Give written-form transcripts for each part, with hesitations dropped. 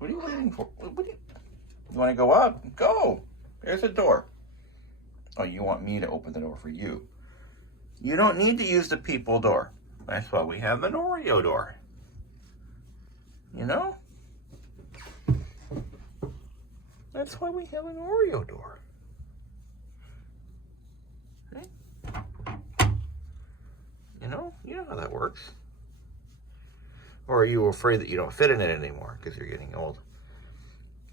What are you waiting for? You want to go up? Go. There's a door. Oh, you want me to open the door for you? You don't need to use the people door. That's why we have an Oreo door. You know? That's why we have an Oreo door. Okay? You know how that works. Or are you afraid that you don't fit in it anymore because you're getting old?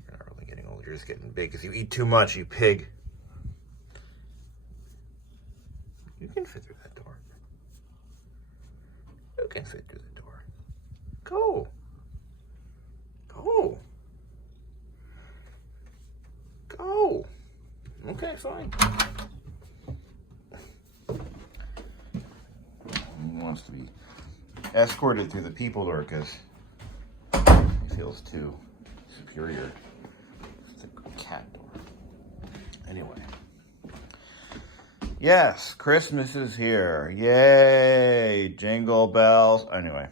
You're not really getting old, you're just getting big because you eat too much, you pig. You can fit through that door. You can fit through the door. Go. Go. Go. Okay, fine. He wants to be escorted through the people door because he feels too superior. It's a cat door. Anyway. Yes, Christmas is here. Yay! Jingle bells. Anyway.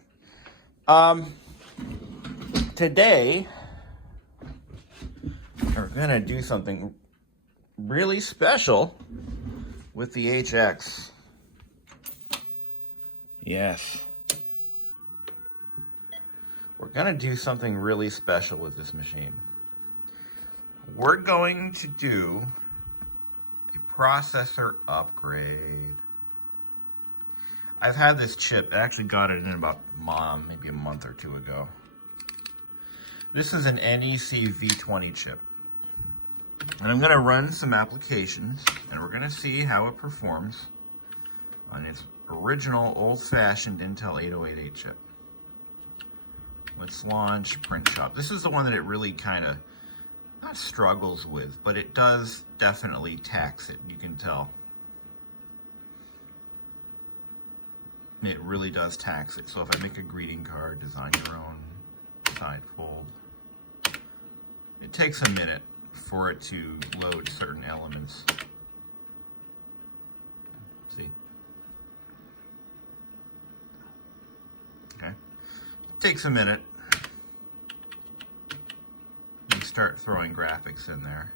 Today we're gonna do something really special with the HX. Yes. We're gonna do something really special with this machine. We're going to do a processor upgrade. I've had this chip. I actually got it in about maybe a month or two ago. This is an NEC V20 chip. And I'm gonna run some applications and we're gonna see how it performs on its original old-fashioned Intel 8088 chip. Let's launch Print Shop. This is the one that it really kind of not struggles with, but it does definitely tax it. You can tell. It really does tax it. So if I make a greeting card, design your own side fold, it takes a minute for it to load certain elements. See? Okay. It takes a minute. You start throwing graphics in there.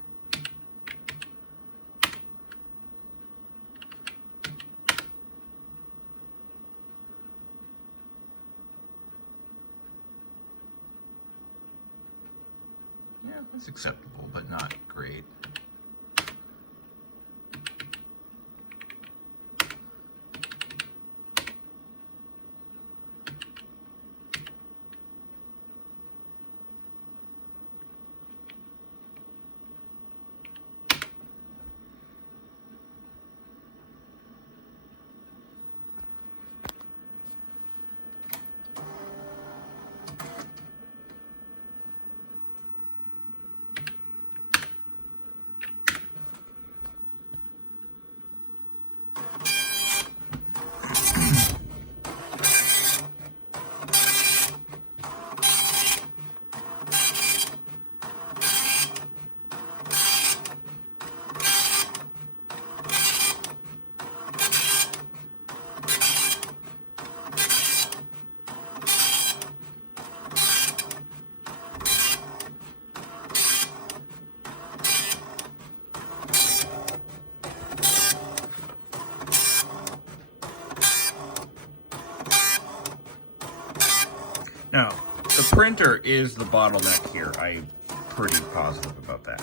Yeah, it's acceptable, but not great. Now, the printer is the bottleneck here. I'm pretty positive about that.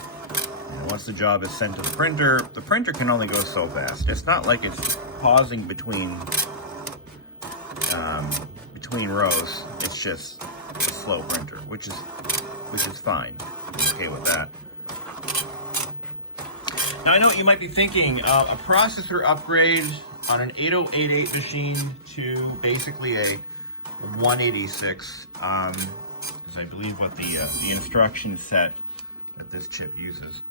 And once the job is sent to the printer can only go so fast. It's not like it's pausing between rows. It's just a slow printer, which is fine. I'm okay with that. Now, I know what you might be thinking, a processor upgrade on an 8088 machine to basically a 186 is I believe what the instruction set that this chip uses.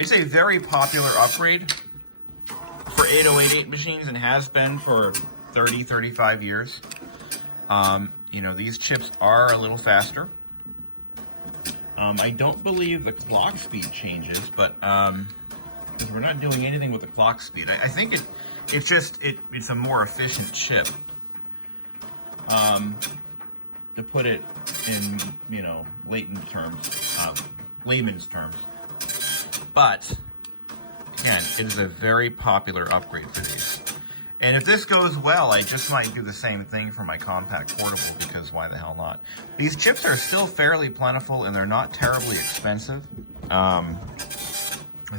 It's a very popular upgrade for 8088 machines and has been for 30-35 years. You know, these chips are a little faster. I don't believe the clock speed changes, but because we're not doing anything with the clock speed, I think it's a more efficient chip. to put it in, you know, layman's terms. But again, it is a very popular upgrade for these. And if this goes well, I just might do the same thing for my compact portable, because why the hell not? These chips are still fairly plentiful and they're not terribly expensive. I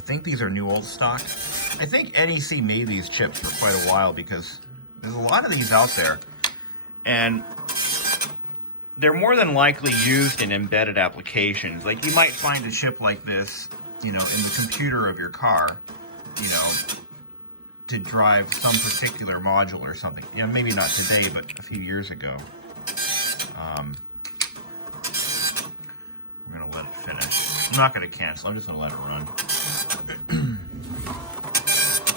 think these are new old stock. I think NEC made these chips for quite a while, because there's a lot of these out there. And they're more than likely used in embedded applications. Like, you might find a chip like this, you know, in the computer of your car, you know, to drive some particular module or something. You know, maybe not today, but a few years ago. We're gonna let it finish. I'm not gonna cancel, I'm just gonna let it run.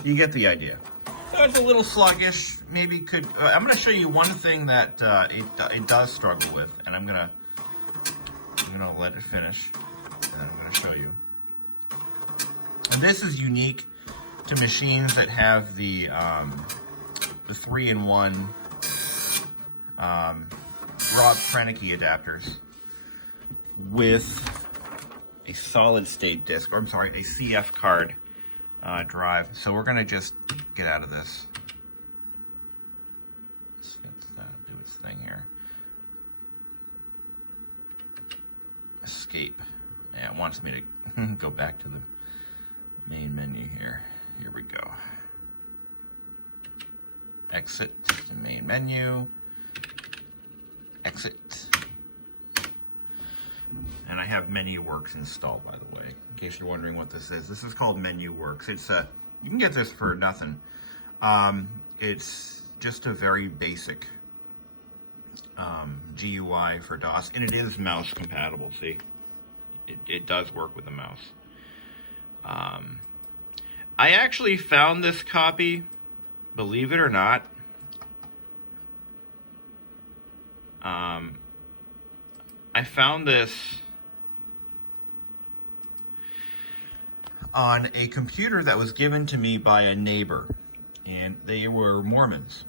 You get the idea. So it's a little sluggish, maybe could, I'm gonna show you one thing that it does struggle with, and I'm gonna let it finish, and I'm gonna show you. And this is unique to machines that have the 3-in-1 Rob Krenicki adapters with a solid state disk, or I'm sorry, a CF card drive. So we're gonna just get out of this. Let's do its thing here. Escape. Yeah, it wants me to go back to the main menu here. Here we go. Exit to main menu. Exit. And I have MenuWorks installed, by the way, in case you're wondering what this is. This is called MenuWorks. It's you can get this for nothing. It's just a very basic GUI for DOS, and it is mouse compatible. See, it does work with a mouse. I actually found this copy, believe it or not. I found this on a computer that was given to me by a neighbor, and they were Mormons.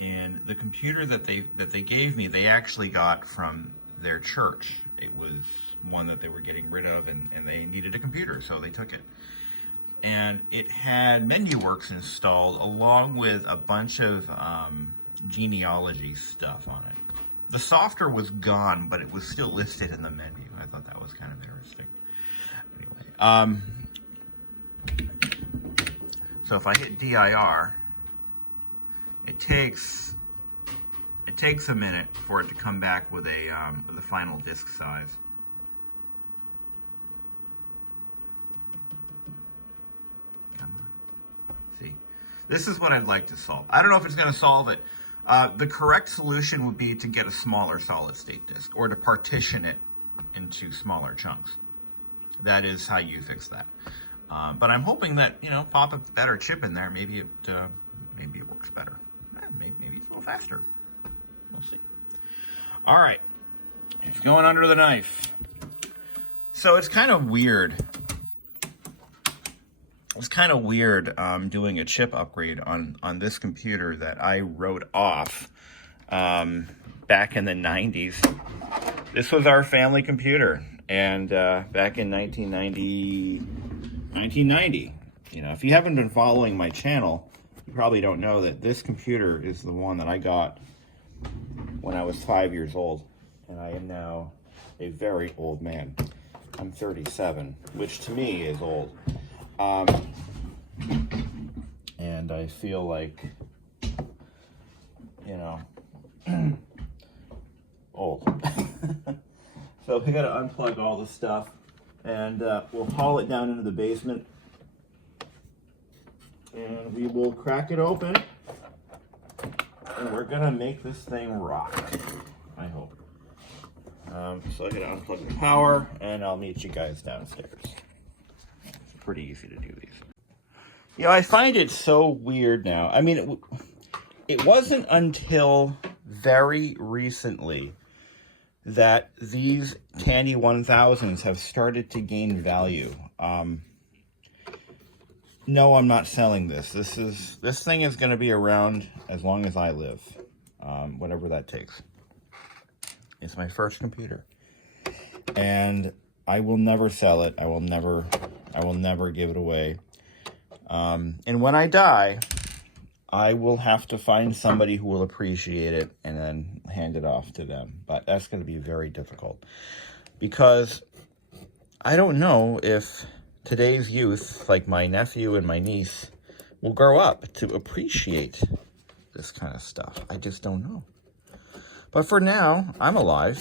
And the computer that they gave me, they actually got from their church. It was one that they were getting rid of, and they needed a computer, so they took it. And it had MenuWorks installed along with a bunch of genealogy stuff on it. The software was gone, but it was still listed in the menu. I thought that was kind of interesting. Anyway, so if I hit DIR, it takes a minute for it to come back with a final disk size. Come on. See, this is what I'd like to solve. I don't know if it's going to solve it. The correct solution would be to get a smaller solid state disk, or to partition it into smaller chunks. That is how you fix that. But I'm hoping that, you know, pop a better chip in there, maybe it works better. Maybe it's a little faster. We'll see. All right, it's going under the knife. So it's kind of weird. It's kind of weird doing a chip upgrade on this computer that I wrote off back in the 90s. This was our family computer, and back in 1990, you know, if you haven't been following my channel, you probably don't know that this computer is the one that I got when I was 5 years old, and I am now a very old man. I'm 37, which to me is old. And I feel like, you know, old. So we gotta unplug all the stuff, and we'll haul it down into the basement, and we will crack it open, and we're gonna make this thing rock, I hope. So I gotta unplug the power, and I'll meet you guys downstairs. It's pretty easy to do these. You know, I find it so weird now. I mean, it wasn't until very recently that these Tandy 1000s have started to gain value. No, I'm not selling this. This thing is going to be around as long as I live, whatever that takes. It's my first computer. And I will never sell it. I will never give it away. And when I die, I will have to find somebody who will appreciate it and then hand it off to them. But that's going to be very difficult, because I don't know if today's youth, like my nephew and my niece, will grow up to appreciate this kind of stuff. I just don't know. But for now, I'm alive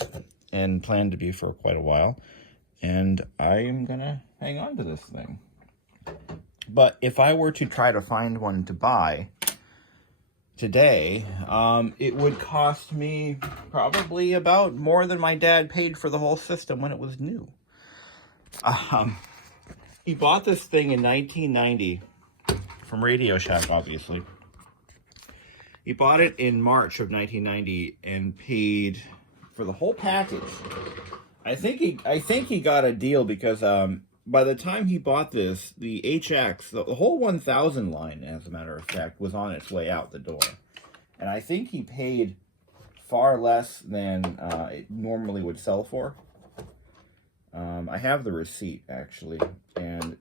and plan to be for quite a while, and I am going to hang on to this thing. But if I were to try to find one to buy today, it would cost me probably about more than my dad paid for the whole system when it was new. He bought this thing in 1990 from Radio Shack, obviously. He bought it in March of 1990 and paid for the whole package. I think he got a deal because by the time he bought this, the HX, the whole 1000 line, as a matter of fact, was on its way out the door. And I think he paid far less than it normally would sell for. I have the receipt, actually, and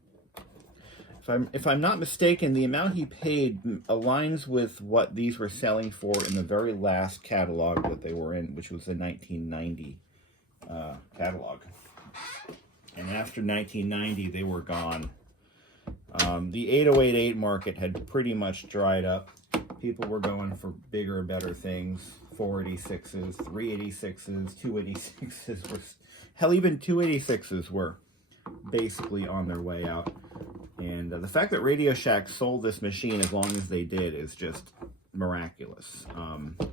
if I'm not mistaken, the amount he paid aligns with what these were selling for in the very last catalog that they were in, which was the 1990 catalog. And after 1990, they were gone. The 8088 market had pretty much dried up. People were going for bigger, better things. 486s, 386s, 286s. Hell, even 286s were basically on their way out. And the fact that Radio Shack sold this machine as long as they did is just miraculous.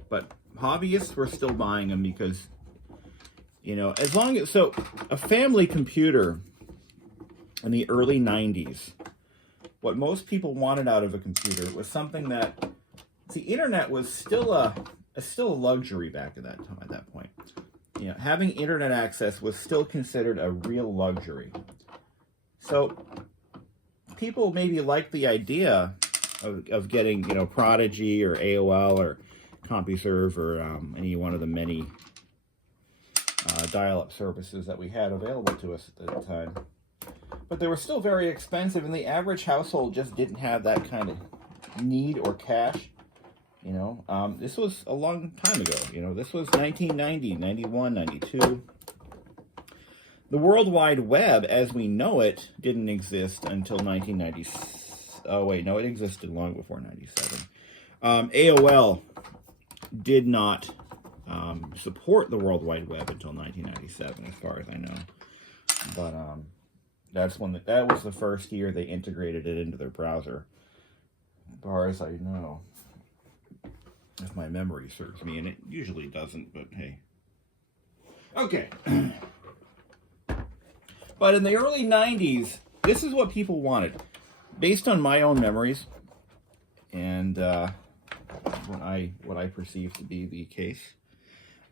But hobbyists were still buying them because, you know, as long as, so a family computer in the early 90s, what most people wanted out of a computer was something that, the internet was still a luxury back at that point. You know, having internet access was still considered a real luxury. So people maybe liked the idea of getting, you know, Prodigy or AOL or CompuServe or any one of the many dial-up services that we had available to us at the time. But they were still very expensive, and the average household just didn't have that kind of need or cash. You know, this was a long time ago. You know, this was 1990, 91, 92. The World Wide Web, as we know it, didn't exist until 1990. Oh, wait, no, it existed long before 97. AOL did not support the World Wide Web until 1997, as far as I know. But that's when that was the first year they integrated it into their browser, as far as I know. If my memory serves me, and it usually doesn't, but hey. Okay. But in the early 90s, this is what people wanted. Based on my own memories, and what I perceive to be the case,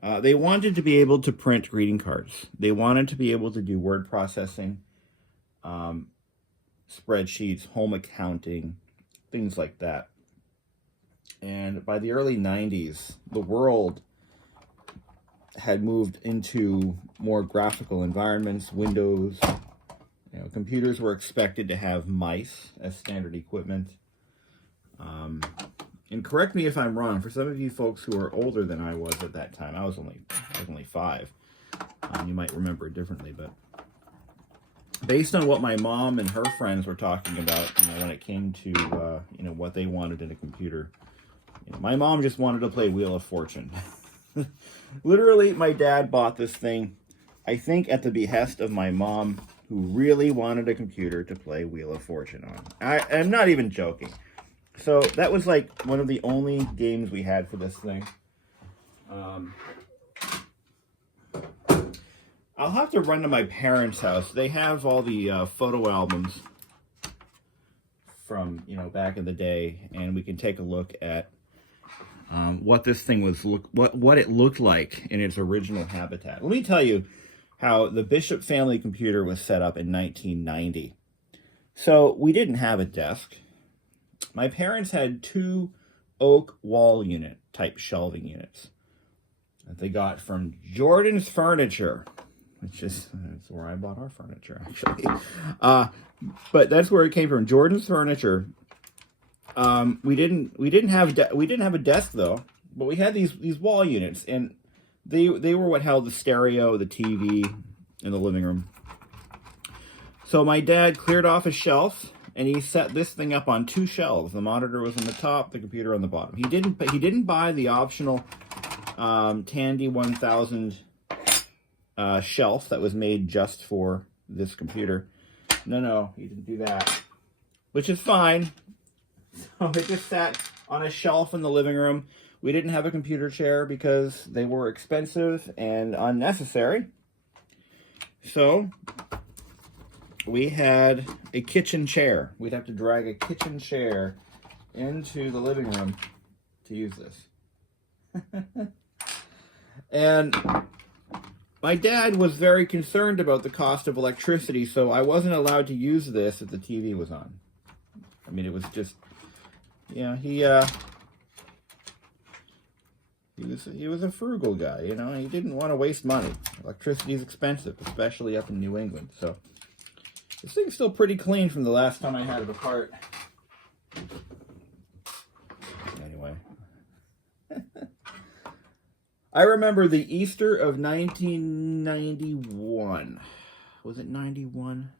they wanted to be able to print greeting cards. They wanted to be able to do word processing, spreadsheets, home accounting, things like that. And by the early 90s, the world had moved into more graphical environments, Windows. You know, computers were expected to have mice as standard equipment. And correct me if I'm wrong, for some of you folks who are older than I was at that time, I was only 5. You might remember it differently, but based on what my mom and her friends were talking about, you know, when it came to you know, what they wanted in a computer, you know, my mom just wanted to play Wheel of Fortune. Literally, my dad bought this thing, I think, at the behest of my mom, who really wanted a computer to play Wheel of Fortune on. I'm not even joking. So that was like one of the only games we had for this thing. I'll have to run to my parents' house. They have all the photo albums from, you know, back in the day, and we can take a look at what this thing was, what it looked like in its original habitat. Let me tell you how the Bishop family computer was set up in 1990. So we didn't have a desk. My parents had 2 oak wall unit type shelving units. that they got from Jordan's Furniture, which is that's where I bought our furniture, actually. But that's where it came from, Jordan's Furniture. We didn't have a desk though, but we had these wall units, and they were what held the stereo, the TV, in the living room. So my dad cleared off a shelf, and he set this thing up on 2 shelves. The monitor was on the top, the computer on the bottom. He didn't buy the optional Tandy 1000 shelf that was made just for this computer. No, he didn't do that, which is fine. So it just sat on a shelf in the living room. We didn't have a computer chair because they were expensive and unnecessary. So we had a kitchen chair. We'd have to drag a kitchen chair into the living room to use this. And my dad was very concerned about the cost of electricity, so I wasn't allowed to use this if the TV was on. I mean, it was just, yeah, he was a frugal guy, you know. He didn't want to waste money. Electricity is expensive, especially up in New England. So this thing's still pretty clean from the last time I had it apart. Anyway. I remember the Easter of 1991. Was it 91?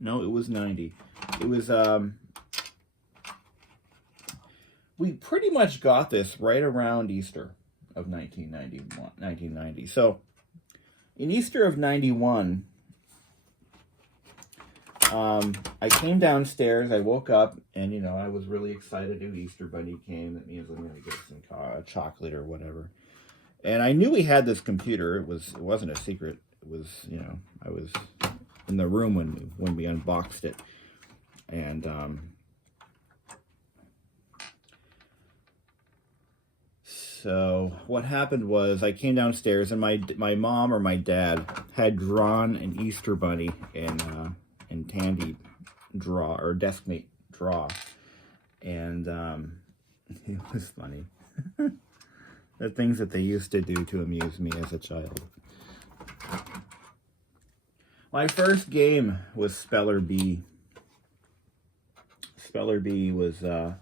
No, it was 90. It was, we pretty much got this right around Easter of 1990. So, in Easter of 91, I came downstairs, I woke up, and, you know, I was really excited. A new Easter bunny came. That means I'm going to get some chocolate or whatever. And I knew we had this computer. It wasn't a secret. It was, you know, I was in the room when we unboxed it. And so what happened was I came downstairs, and my mom or my dad had drawn an Easter bunny in Tandy draw, or Deskmate draw. And it was funny. The things that they used to do to amuse me as a child. My first game was Speller Bee. Speller Bee was it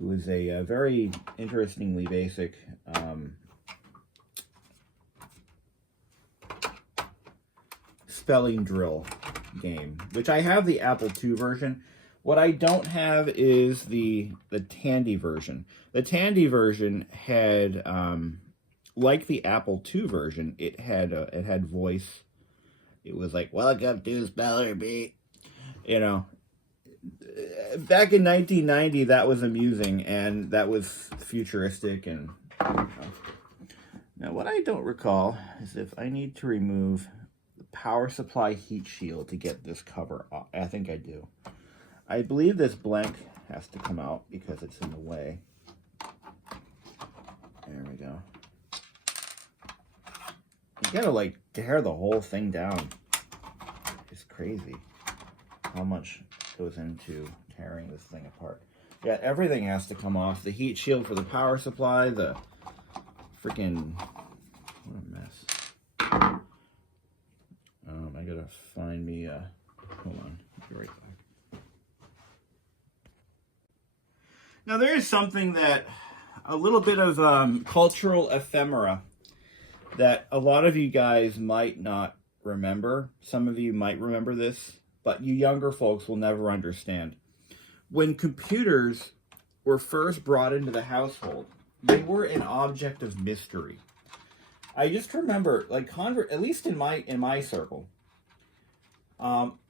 was a very interestingly basic spelling drill game, which I have the Apple II version. What I don't have is the Tandy version. The Tandy version had, like the Apple II version, it had voice. It was like, welcome to Speller Bee. You know, back in 1990, that was amusing, and that was futuristic. And now, what I don't recall is if I need to remove the power supply heat shield to get this cover off. I think I do. I believe this blank has to come out because it's in the way. There we go. You gotta like tear the whole thing down. It's crazy how much goes into tearing this thing apart. Yeah, everything has to come off. The heat shield for the power supply, the freaking, what a mess. I gotta find me, hold on, I'll be right back. Now there is something that, a little bit of cultural ephemera that a lot of you guys might not remember. Some of you might remember this, but you younger folks will never understand. When computers were first brought into the household, they were an object of mystery. I just remember, like, at least in my circle,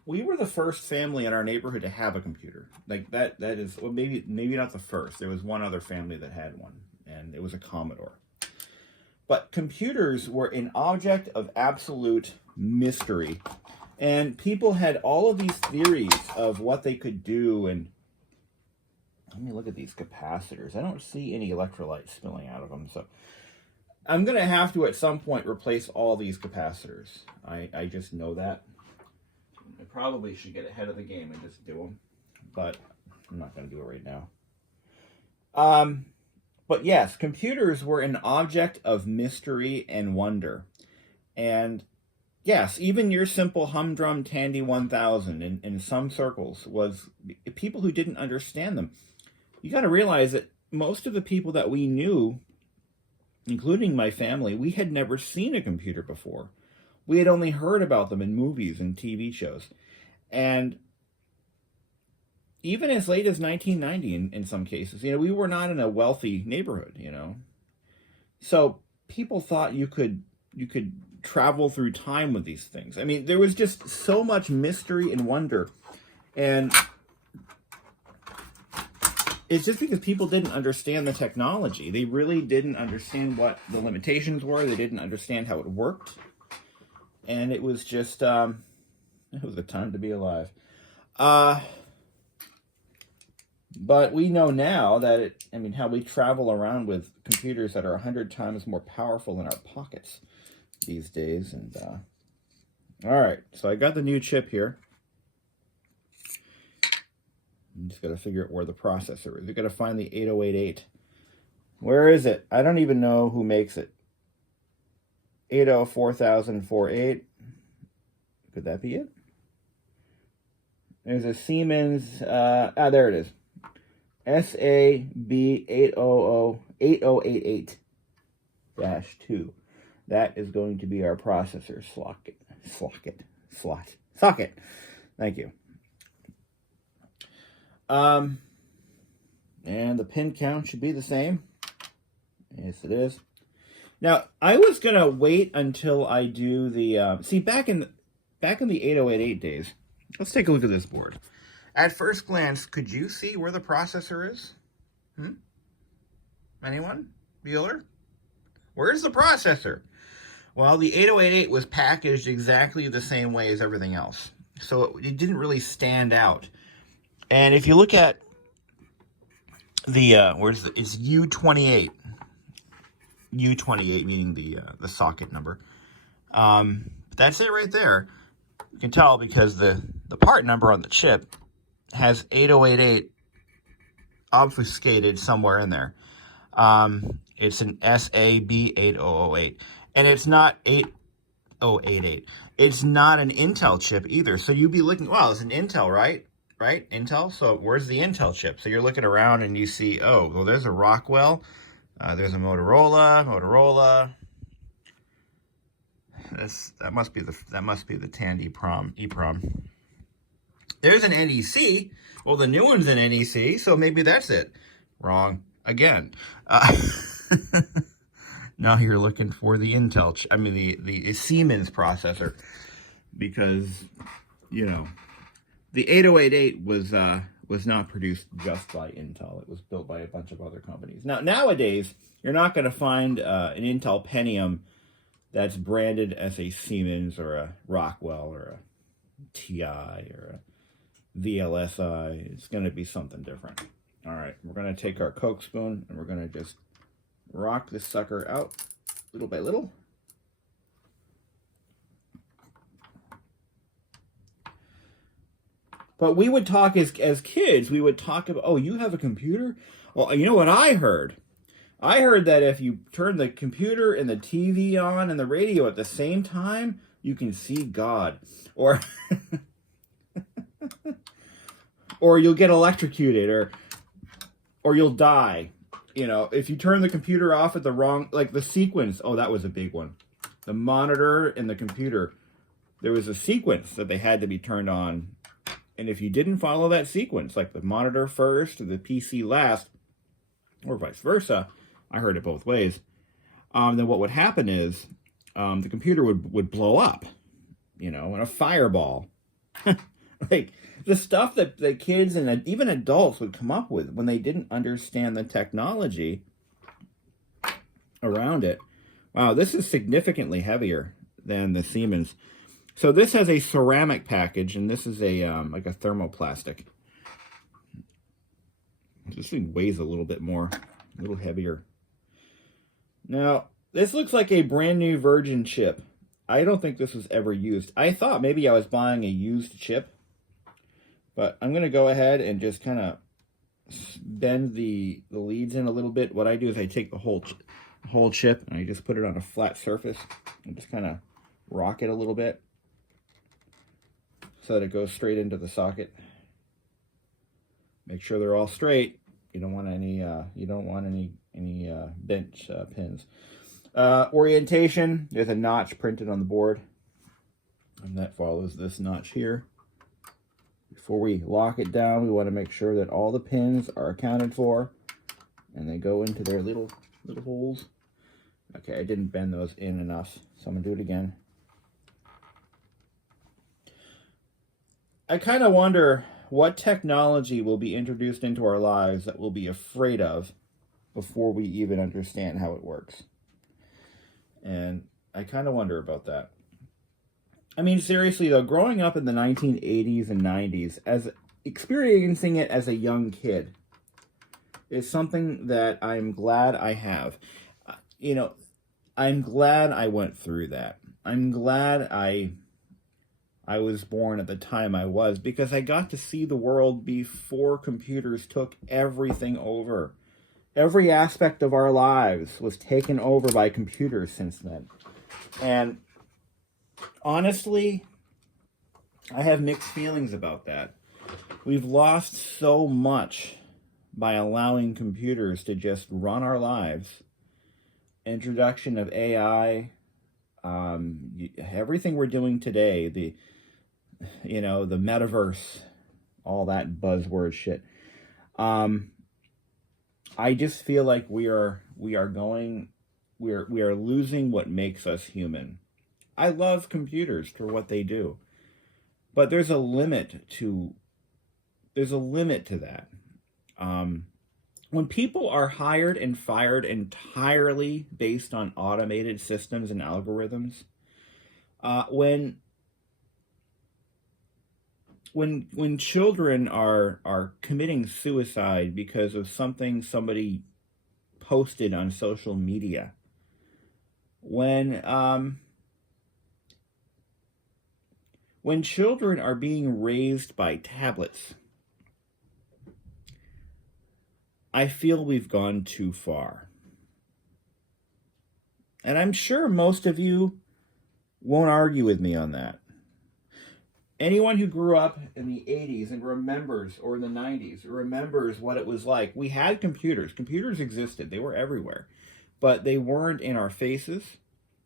we were the first family in our neighborhood to have a computer. Like that is, well, maybe not the first. There was one other family that had one, and it was a Commodore. But computers were an object of absolute mystery. And people had all of these theories of what they could do. And let me look at these capacitors. I don't see any electrolytes spilling out of them. So I'm going to have to, at some point, replace all these capacitors. I just know that. I probably should get ahead of the game and just do them. But I'm not going to do it right now. But yes, computers were an object of mystery and wonder. And yes, even your simple humdrum Tandy 1000 in some circles was people who didn't understand them. You got to realize that most of the people that we knew, including my family, we had never seen a computer before. We had only heard about them in movies and TV shows. And even as late as 1990 in some cases, we were not in a wealthy neighborhood, So people thought you could travel through time with these things. I mean, there was just so much mystery and wonder. And it's just because people didn't understand the technology. They really didn't understand what the limitations were. They didn't understand how it worked. And it was just, it was a time to be alive. But we know now that how we travel around with computers that are 100 times more powerful in our pockets these days. And all right, so I got the new chip here. I'm just got to figure out where the processor is. We've got to find the 8088. Where is it? I don't even know who makes it. 804048. Could that be it? There's a Siemens. There it is. SAB8088-2. That is going to be our processor socket. Thank you. And the pin count should be the same. Yes, it is. Now, I was gonna wait until I do the back in the 8088 days. Let's take a look at this board. At first glance, could you see where the processor is? Anyone? Bueller? Where's the processor? Well, the 8088 was packaged exactly the same way as everything else. So it didn't really stand out. And if you look at the, it's U28. U28 meaning the socket number. That's it right there. You can tell because the part number on the chip has 8088 obfuscated somewhere in there. It's an SAB8008. And it's not 8088. It's not an Intel chip either. So you'd be looking, wow, it's an Intel, right? Right? Intel? So where's the Intel chip? So you're looking around and you see, oh, well, there's a Rockwell. There's a Motorola. That must be the Tandy EEPROM. There's an NEC. Well, the new one's an NEC, so maybe that's it. Wrong again. Now you're looking for the Intel. The Siemens processor, because the 8088 was not produced just by Intel. It was built by a bunch of other companies. Now, nowadays, you're not going to find an Intel Pentium that's branded as a Siemens or a Rockwell or a TI or a VLSI. It's going to be something different. All right, we're going to take our Coke spoon and we're going to just rock this sucker out little by little. But we would talk as kids, we would talk about, oh, you have a computer? Well, you know what I heard? I heard that if you turn the computer and the TV on and the radio at the same time, you can see God. Or or you'll get electrocuted or you'll die. If you turn the computer off at the wrong, like the sequence, oh, that was a big one. The monitor and the computer, there was a sequence that they had to be turned on. And if you didn't follow that sequence, like the monitor first or the PC last, or vice versa, I heard it both ways, then what would happen is the computer would blow up, in a fireball. Like the stuff that the kids and even adults would come up with when they didn't understand the technology around it. Wow, this is significantly heavier than the Siemens. So this has a ceramic package, and this is a like a thermoplastic. This thing weighs a little bit more, a little heavier. Now, this looks like a brand new virgin chip. I don't think this was ever used. I thought maybe I was buying a used chip, but I'm going to go ahead and just kind of bend the leads in a little bit, what I do is I take the whole chip and I just put it on a flat surface and just kind of rock it a little bit so that it goes straight into the socket. Make sure they're all straight. You don't want any bent pins. Orientation, there's a notch printed on the board, and that follows this notch here. Before we lock it down, we want to make sure that all the pins are accounted for and they go into their little holes. Okay, I didn't bend those in enough, so I'm gonna do it again. I kind of wonder what technology will be introduced into our lives that we'll be afraid of before we even understand how it works. And I kind of wonder about that. I mean, seriously though, growing up in the 1980s and 90s, as experiencing it as a young kid, is something that I'm glad I have. You know, I'm glad I went through that. I'm glad I was born at the time I was, because I got to see the world before computers took everything over. Every aspect of our lives was taken over by computers since then. And honestly, I have mixed feelings about that. We've lost so much by allowing computers to just run our lives. Introduction of AI, everything we're doing today, the metaverse, all that buzzword shit. I just feel like we are losing what makes us human. I love computers for what they do, but there's a limit to that. When people are hired and fired entirely based on automated systems and algorithms, when children are committing suicide because of something somebody posted on social media, when children are being raised by tablets, I feel we've gone too far. And I'm sure most of you won't argue with me on that. Anyone who grew up in the 80s and remembers, or in the 90s, remembers what it was like. We had computers. Computers existed. They were everywhere. But they weren't in our faces.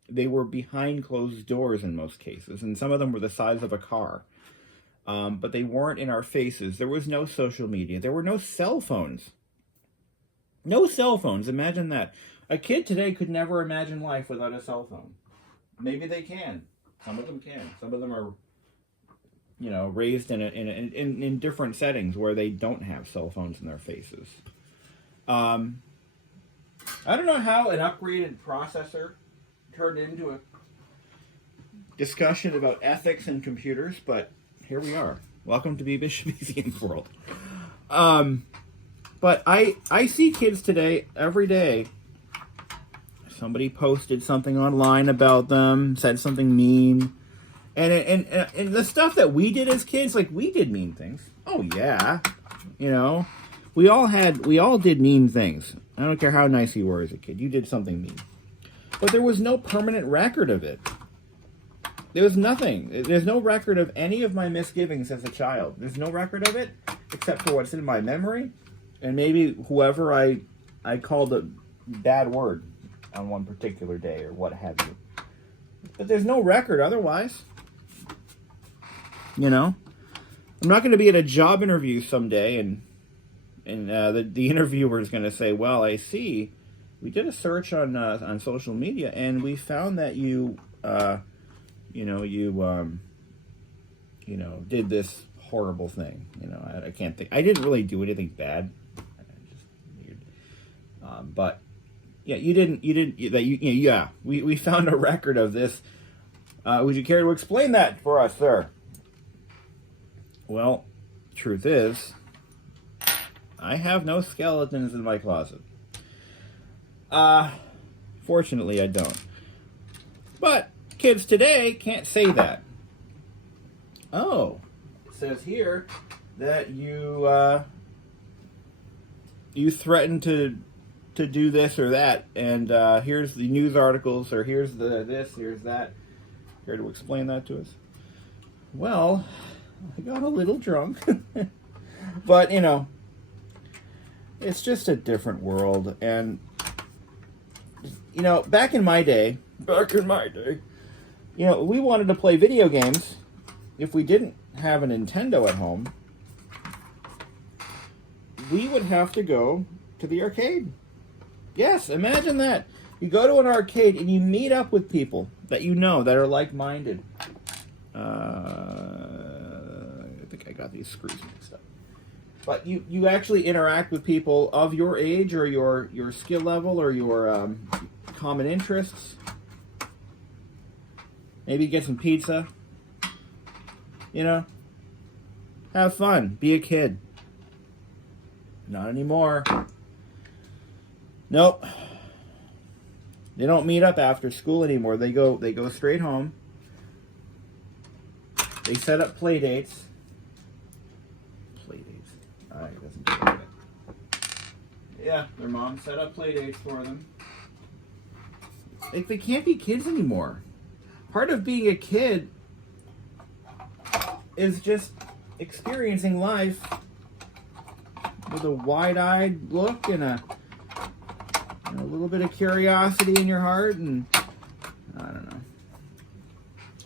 They were behind closed doors in most cases. And some of them were the size of a car. But they weren't in our faces. There was no social media. There were no cell phones. No cell phones. Imagine that. A kid today could never imagine life without a cell phone. Maybe they can. Some of them can. Some of them are, raised in different settings where they don't have cell phones in their faces. I don't know how an upgraded processor turned into a discussion about ethics in computers, but here we are. Welcome to BBISHOPPCM world. But I see kids today, every day, somebody posted something online about them, said something mean. And the stuff that we did as kids, like, we did mean things. Oh yeah, we all did mean things. I don't care how nice you were as a kid, you did something mean. But there was no permanent record of it. There was nothing. There's no record of any of my misgivings as a child. There's no record of it except for what's in my memory, and maybe whoever I called a bad word on one particular day or what have you. But there's no record otherwise. I'm not going to be at a job interview someday and the interviewer is going to say, well, I see, we did a search on social media and we found that you did this horrible thing. I can't think. I didn't really do anything bad. Just weird. But yeah, we found a record of this. Would you care to explain that for us, sir? Well, truth is, I have no skeletons in my closet. Fortunately, I don't. But kids today can't say that. Oh, it says here that you you threaten to do this or that, and here's the news articles, or here's this, here's that. Here to explain that to us. Well, I got a little drunk. But, you know, it's just a different world. And, you know, back in my day, you know, we wanted to play video games. If we didn't have a Nintendo at home, we would have to go to the arcade. Yes, imagine that. You go to an arcade and you meet up with people that you know that are like-minded. I think I got these screws mixed up. But you actually interact with people of your age or your skill level or your common interests. Maybe get some pizza. You know? Have fun. Be a kid. Not anymore. Nope. They don't meet up after school anymore. They go straight home. They set up play dates. It doesn't do anything. Yeah, their mom set up play dates for them. Like, they can't be kids anymore. Part of being a kid is just experiencing life with a wide-eyed look and a little bit of curiosity in your heart, and I don't know.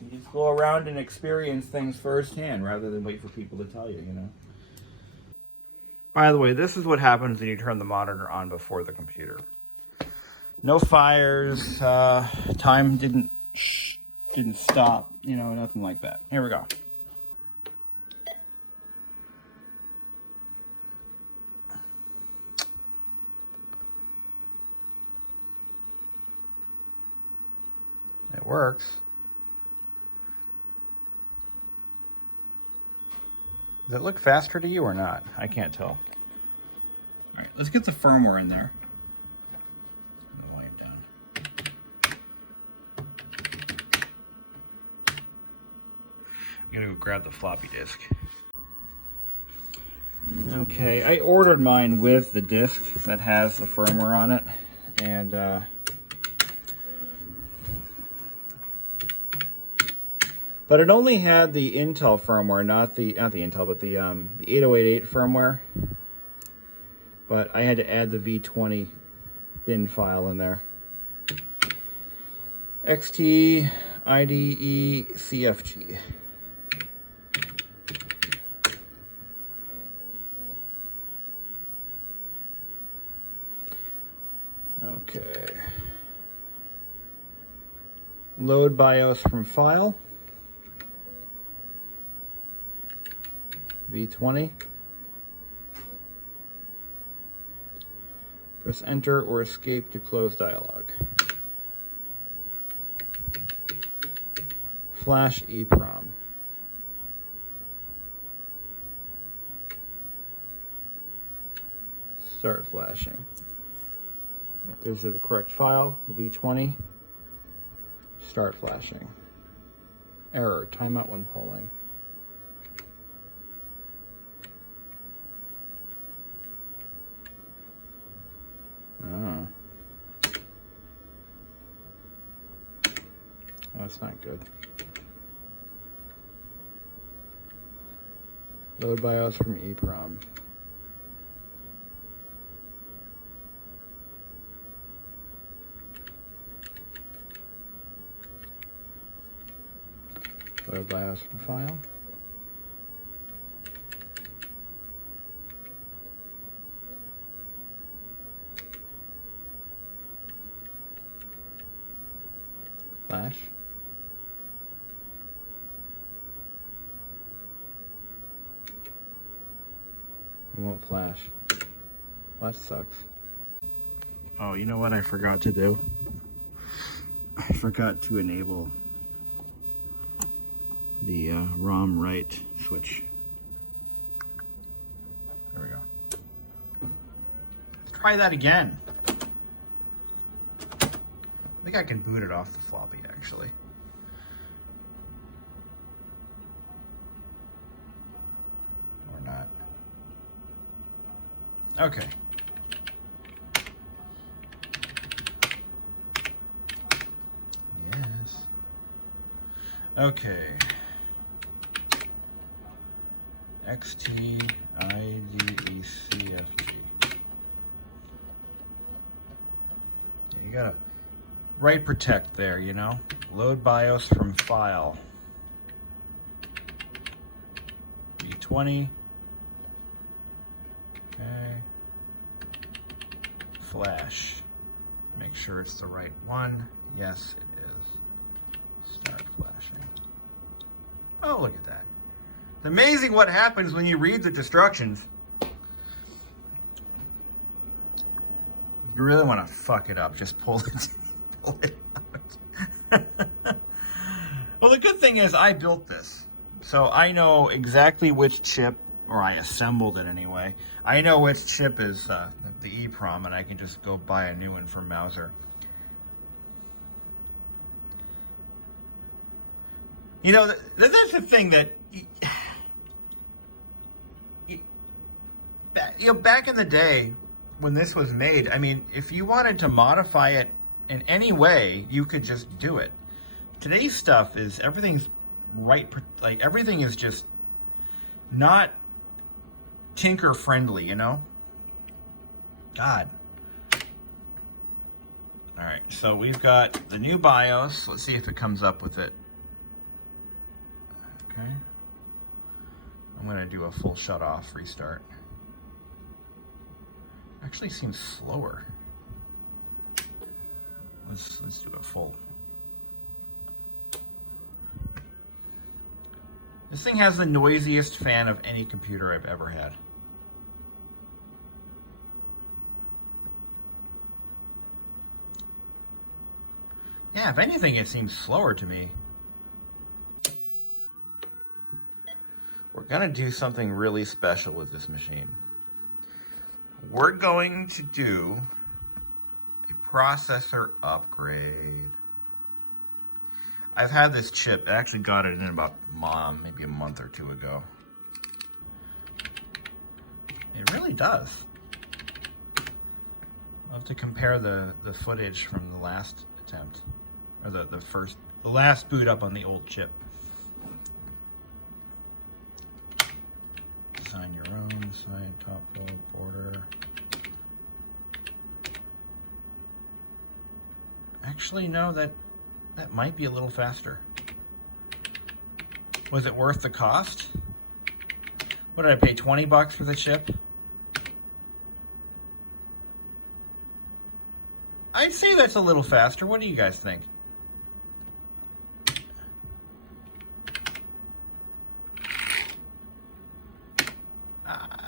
You just go around and experience things firsthand rather than wait for people to tell you, you know. By the way, this is what happens when you turn the monitor on before the computer. No fires, time didn't stop, you know, nothing like that. Here we go. It works. Does it look faster to you or not? I can't tell. All right, let's get the firmware in there. I'm gonna lay it down. I'm gonna go grab the floppy disk. Okay, I ordered mine with the disc that has the firmware on it, and but it only had the Intel firmware, not the Intel, but the 8088 firmware. But I had to add the V20 bin file in there. XT IDE CFG. Okay. Load BIOS from file. V20. Press enter or escape to close dialog. Flash EEPROM. Start flashing. There's the correct file, the V20. Start flashing. Error, timeout when polling. Oh. That's not good. Load BIOS from EEPROM. Load BIOS from file. Flash. It won't flash. That sucks. Oh, you know what I forgot to do? I forgot to enable the ROM write switch. There we go. Let's try that again. I think I can boot it off the floppy, actually. Or not. Okay. Okay. XTIDECFG. You gotta write protect there, you know? Load BIOS from file. V20. Okay. Flash. Make sure it's the right one. Yes, it is. Start flashing. Oh, look at that. It's amazing what happens when you read the instructions. If you really want to fuck it up, just pull it out. Well, the good thing is I built this. So I know exactly which chip, or I assembled it anyway. I know which chip is the EEPROM, and I can just go buy a new one from Mouser. You know, that's the thing that, back in the day when this was made, I mean, if you wanted to modify it in any way, you could just do it. Today's stuff is, everything's right, like everything is just not tinker friendly, you know? God. All right, so we've got the new BIOS. Let's see if it comes up with it. Okay. I'm gonna do a full shut off restart. Actually seems slower. Let's do a full. This thing has the noisiest fan of any computer I've ever had. Yeah, if anything, it seems slower to me. We're gonna do something really special with this machine. We're going to do a processor upgrade. I've had this chip, I actually got it in about maybe a month or two ago. It really does. I'll have to compare the footage from the last attempt, or the last boot up on the old chip. Design your own side, top, border. Actually, no, that might be a little faster. Was it worth the cost? What did I pay, 20 bucks for the chip? I'd say that's a little faster. What do you guys think?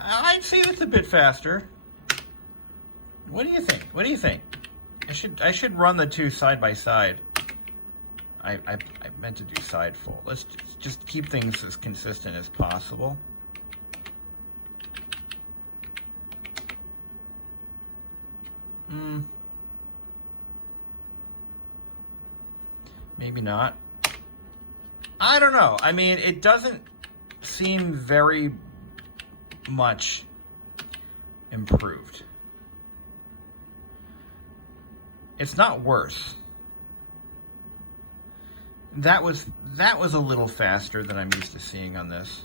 I'd say that's a bit faster. What do you think? What do you think? I should run the two side by side. I meant to do side full. Let's just keep things as consistent as possible. Maybe not. I don't know. I mean, it doesn't seem very much improved. It's not worse. That was a little faster than I'm used to seeing on this.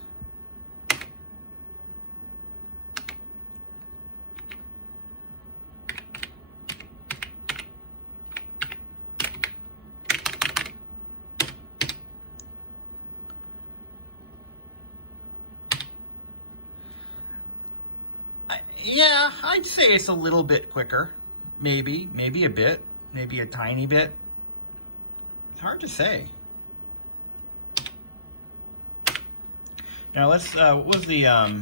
Yeah, I'd say it's a little bit quicker. Maybe a bit, maybe a tiny bit. It's hard to say. Now let's, what was the, yeah.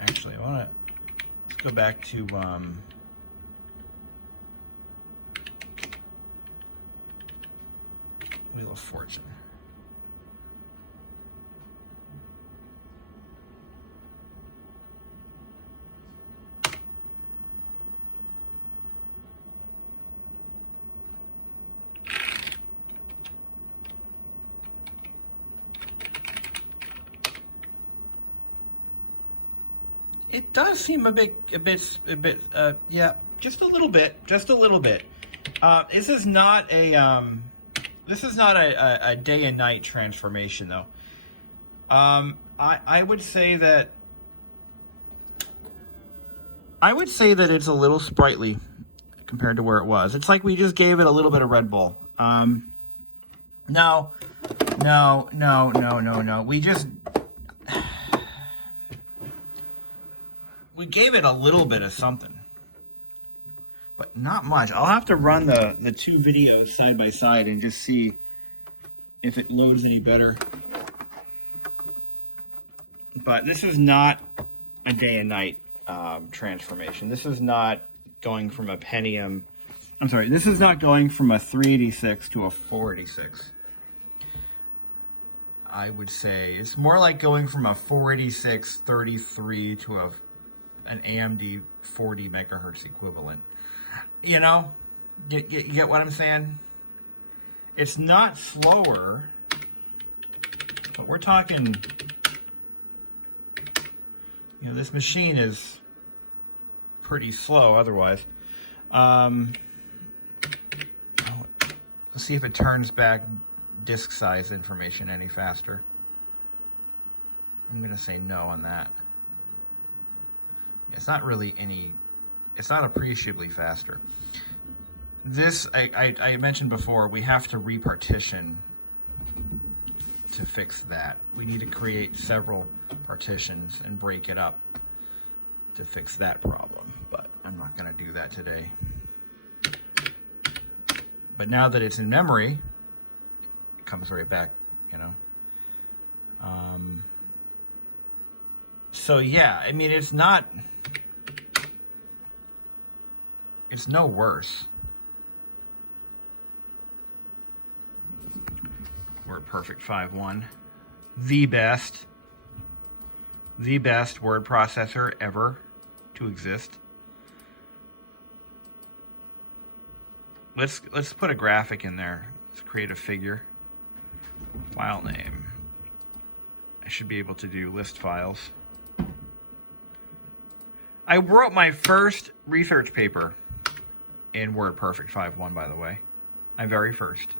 Actually, let's go back to, Wheel of Fortune. it does seem a bit, yeah, just a little bit. This is not a day and night transformation though. I would say that it's a little sprightly compared to where it was. It's like we just gave it a little bit of Red Bull. No. We gave it a little bit of something, but not much. I'll have to run the two videos side by side and just see if it loads any better. But this is not a day and night transformation. This is not going from a Pentium. I'm sorry, this is not going from a 386 to a 486. I would say it's more like going from a 486 33 to an AMD 40 megahertz equivalent. You know, you get what I'm saying? It's not slower, but we're talking, you know, this machine is pretty slow otherwise. Let's see if it turns back disk size information any faster. I'm gonna say no on that. It's not really it's not appreciably faster. This, I mentioned before, we have to repartition to fix that. We need to create several partitions and break it up to fix that problem, but I'm not gonna do that today. But now that it's in memory, it comes right back, you know. So yeah, I mean, it's no worse. WordPerfect 5.1, the best word processor ever to exist. Let's put a graphic in there. Let's create a figure. File name. I should be able to do list files. I wrote my first research paper in WordPerfect 5.1, by the way. My very first.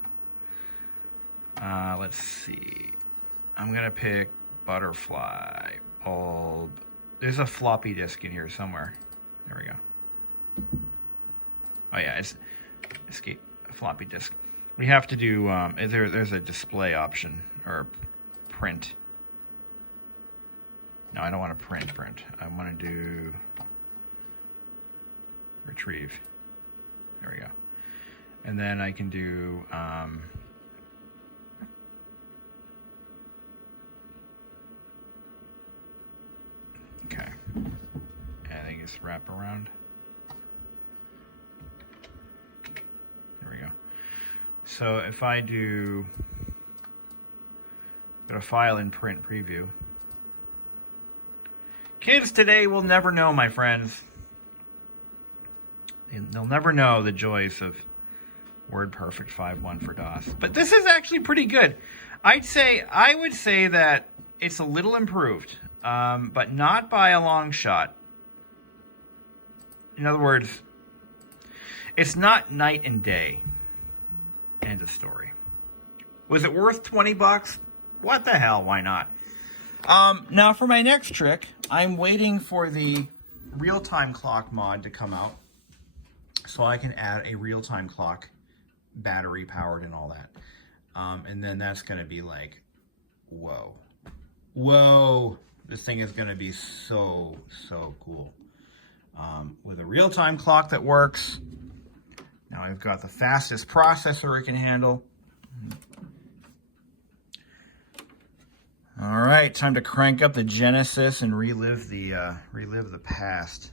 Let's see. I'm gonna pick butterfly, bulb. There's a floppy disk in here somewhere. There we go. Oh yeah, it's escape floppy disk. We have to do, there's a display option, or print. No, I don't want to print. I want to do retrieve. There we go. And then I can do, okay. And I think it's wrap around. There we go. So if I go to file in print preview. Kids today will never know, my friends. They'll never know the joys of WordPerfect 5.1 for DOS. But this is actually pretty good. I would say that it's a little improved, but not by a long shot. In other words, it's not night and day. End of story. Was it worth 20 bucks? What the hell, why not? Now for my next trick, I'm waiting for the real-time clock mod to come out so I can add a real-time clock, battery powered and all that. And then that's going to be like, whoa, this thing is going to be so cool. With a real-time clock that works. Now I've got the fastest processor it can handle. All right, time to crank up the Genesis and relive the past.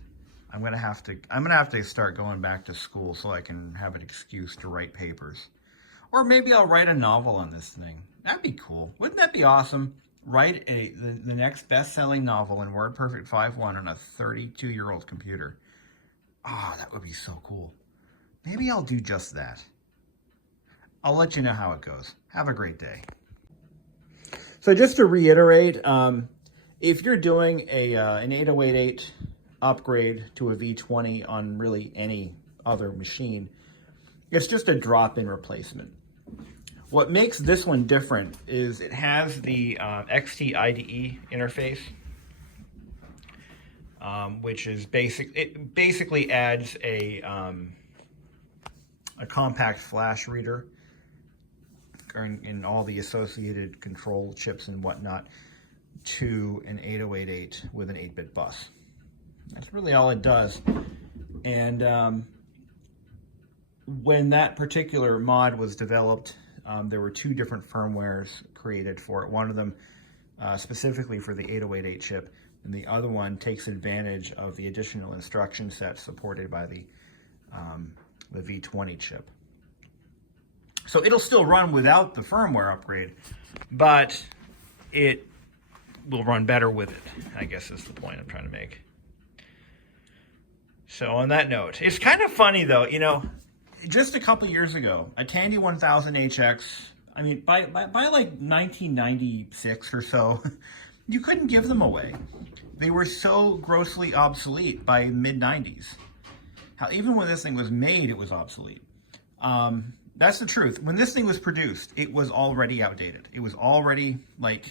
I'm gonna have to start going back to school so I can have an excuse to write papers, or maybe I'll write a novel on this thing. That'd be cool. Wouldn't that be awesome? Write the next best-selling novel in WordPerfect 5.1 on a 32-year-old computer. Ah, that would be so cool. Maybe I'll do just that. I'll let you know how it goes. Have a great day. So just to reiterate, if you're doing an 8088 upgrade to a V20 on really any other machine, it's just a drop-in replacement. What makes this one different is it has the XT IDE interface, which is it basically adds a compact flash reader and all the associated control chips and whatnot to an 8088 with an 8-bit bus. That's really all it does. And when that particular mod was developed, there were 2 different firmwares created for it. One of them specifically for the 8088 chip, and the other one takes advantage of the additional instruction set supported by the V20 chip. So it'll still run without the firmware upgrade, but it will run better with it, I guess is the point I'm trying to make. So on that note, it's kind of funny though, you know, just a couple years ago, a Tandy 1000 HX, I mean, by like 1996 or so, you couldn't give them away. They were so grossly obsolete by mid-90s. Even when this thing was made, it was obsolete. That's the truth. When this thing was produced, it was already outdated. It was already, like,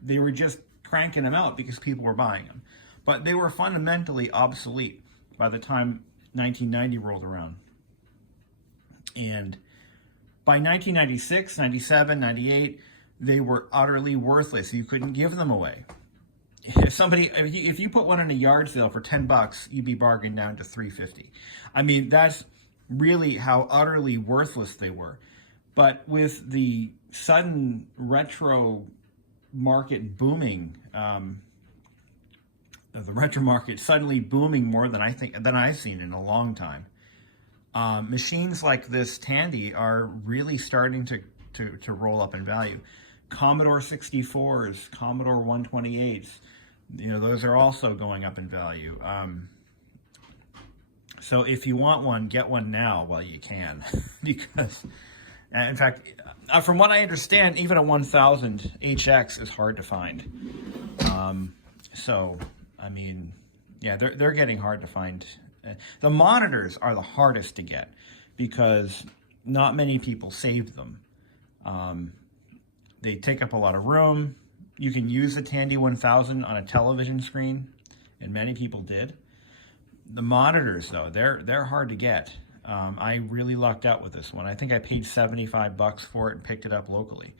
they were just cranking them out because people were buying them. But they were fundamentally obsolete by the time 1990 rolled around. And by 1996, 97, 98, they were utterly worthless. You couldn't give them away. If you put one in a yard sale for $10, you'd be bargained down to $3.50. I mean, that's really how utterly worthless they were. But with the sudden retro market booming, the retro market suddenly booming more than I've seen in a long time, machines like this Tandy are really starting to roll up in value. Commodore 64s, Commodore 128s, you know, those are also going up in value. So if you want one, get one now while you can, because, in fact, from what I understand, even a 1000 HX is hard to find. So, I mean, yeah, they're getting hard to find. The monitors are the hardest to get because not many people saved them. They take up a lot of room. You can use the Tandy 1000 on a television screen, and many people did. The monitors, though, they're hard to get. I really lucked out with this one. I think I paid $75 for it and picked it up locally.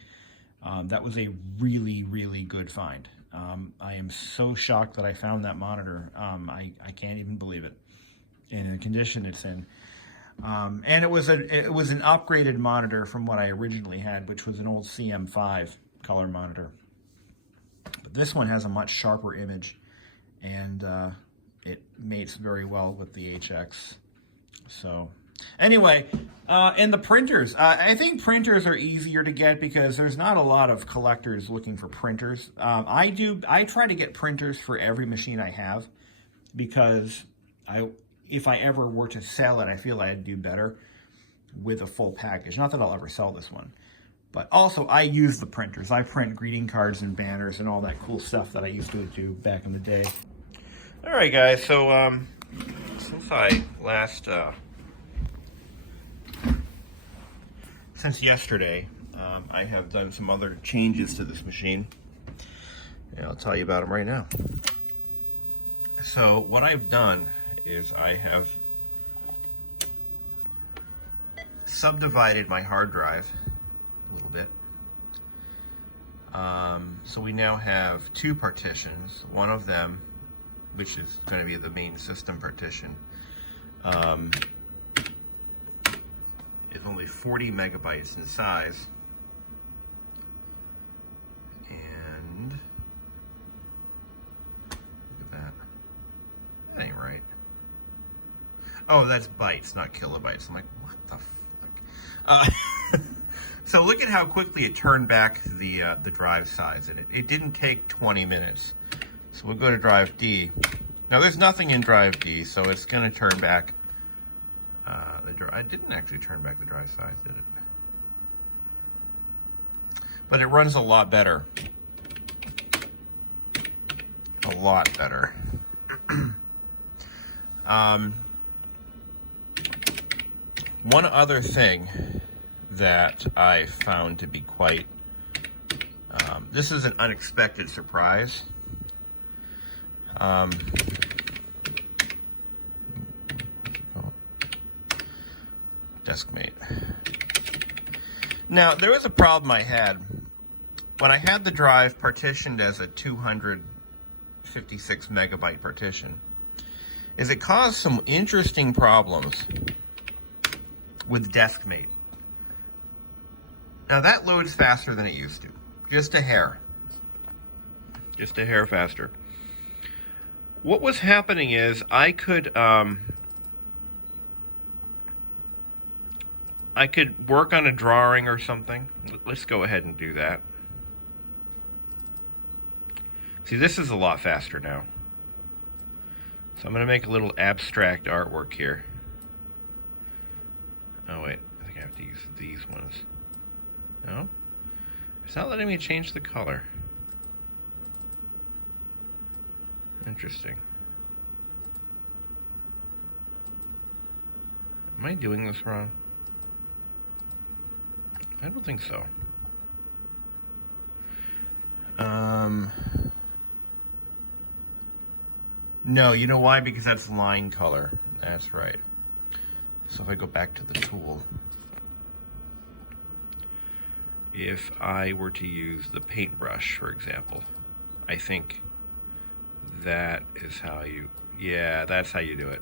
That was a really, really good find. I am so shocked that I found that monitor. I can't even believe it in the condition it's in. And it was an upgraded monitor from what I originally had, which was an old CM5 color monitor. But this one has a much sharper image, and it mates very well with the HX. So anyway, and the printers. I think printers are easier to get because there's not a lot of collectors looking for printers. I try to get printers for every machine I have because if I ever were to sell it, I feel I'd do better with a full package. Not that I'll ever sell this one, but also I use the printers. I print greeting cards and banners and all that cool stuff that I used to do back in the day. All right, guys, so since I last, since yesterday, I have done some other changes to this machine. And I'll tell you about them right now. So what I've done is I have subdivided my hard drive a little bit. So we now have 2 partitions. One of them, which is going to be the main system partition, is only 40 megabytes in size. And look at that. That ain't right. Oh, that's bytes, not kilobytes. I'm like, what the fuck? So look at how quickly it turned back the drive size, and it didn't take 20 minutes. So we'll go to drive D. Now there's nothing in drive D, so it's going to turn back the drive. I didn't actually turn back the drive size, did it? But it runs a lot better. a lot better. One other thing that I found to be quite, this is an unexpected surprise. Deskmate. Now, there was a problem I had when I had the drive partitioned as a 256 megabyte partition, is it caused some interesting problems with Deskmate. Now that loads faster than it used to. Just a hair. Just a hair faster. What was happening is I could work on a drawing or something. Let's go ahead and do that. See, this is a lot faster now. So I'm going to make a little abstract artwork here. Oh wait, I think I have to use these ones. No? It's not letting me change the color. Interesting. Am I doing this wrong? I don't think so. No, you know why? Because that's line color. That's right. So if I go back to the tool, if I were to use the paintbrush, for example, I think that is how you, yeah, that's how you do it.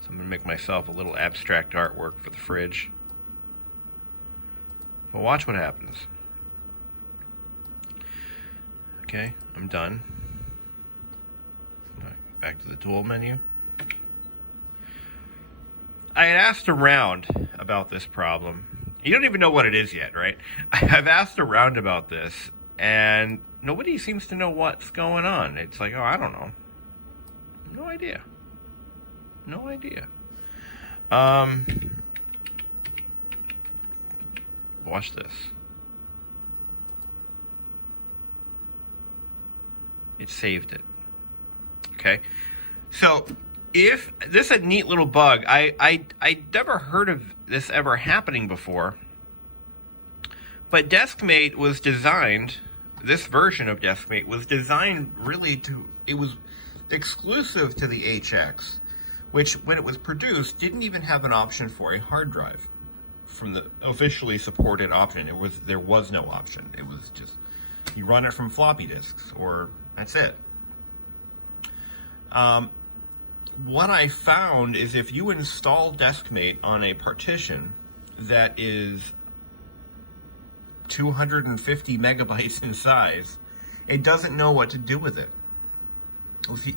So I'm going to make myself a little abstract artwork for the fridge. But watch what happens. Okay, I'm done. Back to the tool menu. I had asked around about this problem. You don't even know what it is yet, right? I've asked around about this, and nobody seems to know what's going on. It's like, oh, I don't know. No idea. No idea. Watch this. It saved it. Okay, so if this is a neat little bug, I never heard of this ever happening before, but Deskmate was designed, this version of Deskmate was designed really to, it was exclusive to the HX, which when it was produced didn't even have an option for a hard drive from the officially supported option. There was no option. It was just, you run it from floppy disks, or that's it. What I found is if you install Deskmate on a partition that is 250 megabytes in size, it doesn't know what to do with it.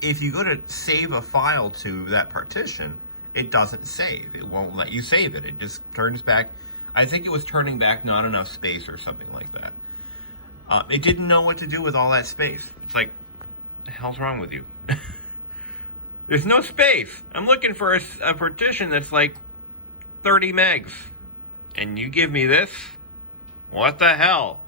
If you go to save a file to that partition, it doesn't save. It won't let you save it. It just turns back, I think it was turning back not enough space or something like that. It didn't know what to do with all that space. It's like, what the hell's wrong with you? There's no space. I'm looking for a partition that's like 30 megs. And you give me this? What the hell?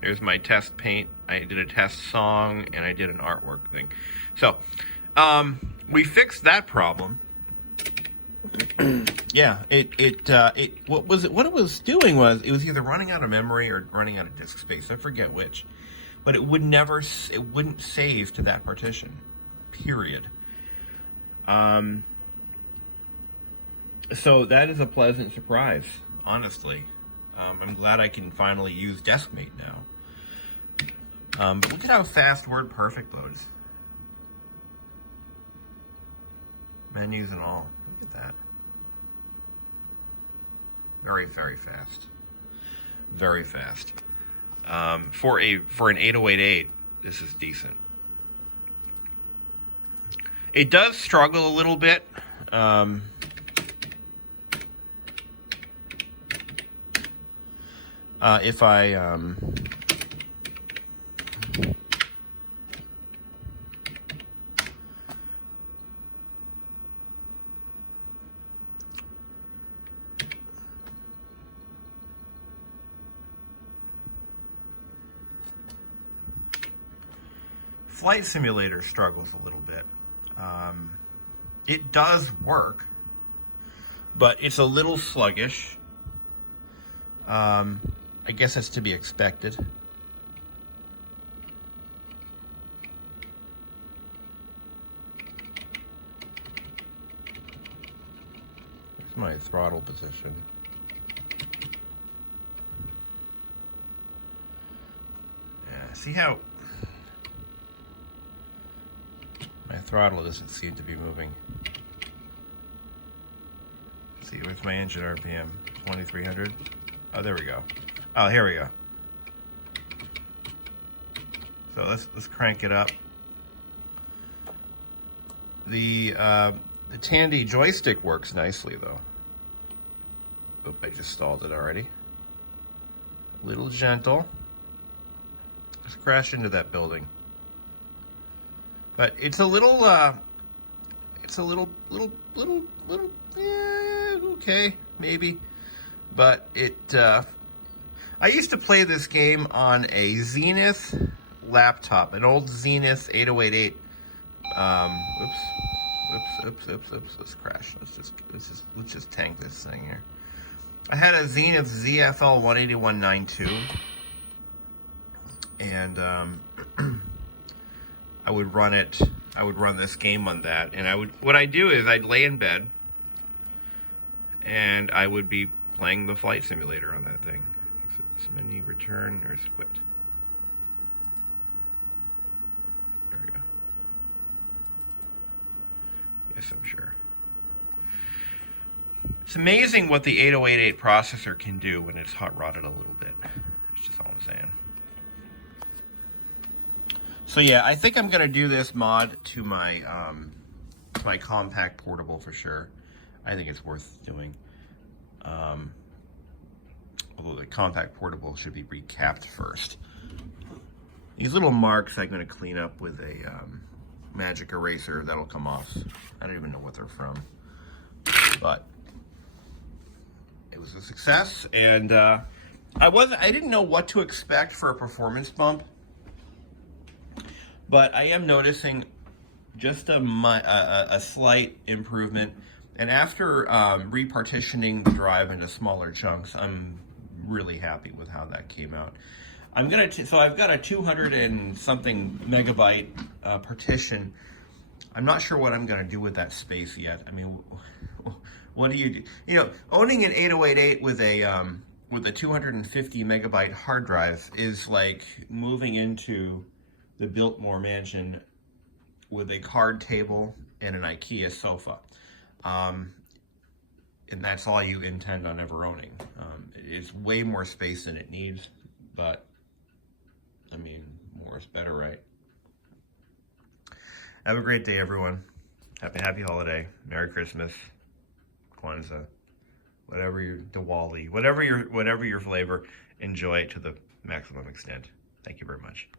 Here's my test paint. I did a test song and I did an artwork thing. So, we fixed that problem. Yeah, what it was doing was it was either running out of memory or running out of disk space. I forget which. But it wouldn't save to that partition, period. So that is a pleasant surprise, honestly. I'm glad I can finally use Deskmate now. But look at how fast WordPerfect loads. Menus and all. Look at that. Very, very fast. Very fast. For an 8088, this is decent. It does struggle a little bit. If I Flight Simulator struggles a little bit. It does work, but it's a little sluggish. I guess that's to be expected. There's my throttle position. Yeah, see how my throttle doesn't seem to be moving. Let's see, where's my engine RPM? 2300. Oh, there we go. Oh, here we go. So let's crank it up. The Tandy joystick works nicely though. Oop, I just stalled it already. A little gentle. Just crash into that building. But it's a little, okay, maybe. But I used to play this game on a Zenith laptop, an old Zenith 8088. Oops. Let's crash. Let's just tank this thing here. I had a Zenith ZFL 18192, and I would run this game on that, and what I'd do is I'd lay in bed, and I would be playing the flight simulator on that thing. Exit this menu, return, or quit. There we go. Yes, I'm sure. It's amazing what the 8088 processor can do when it's hot rodded a little bit. That's just all I'm saying. So yeah, I think I'm gonna do this mod to my compact portable for sure. I think it's worth doing. Although the compact portable should be recapped first. These little marks I'm gonna clean up with a magic eraser that'll come off. I don't even know what they're from, but it was a success, and I didn't know what to expect for a performance bump. But I am noticing just a slight improvement. And after repartitioning the drive into smaller chunks, I'm really happy with how that came out. So I've got a 200 and something megabyte partition. I'm not sure what I'm gonna do with that space yet. I mean, what do you do? You know, owning an 8088 with a 250 megabyte hard drive is like moving into the Biltmore mansion with a card table and an IKEA sofa. And that's all you intend on ever owning. It's way more space than it needs, but I mean, more is better, right? Have a great day, everyone. Happy holiday. Merry Christmas, Kwanzaa, whatever your Diwali, whatever your flavor, enjoy it to the maximum extent. Thank you very much.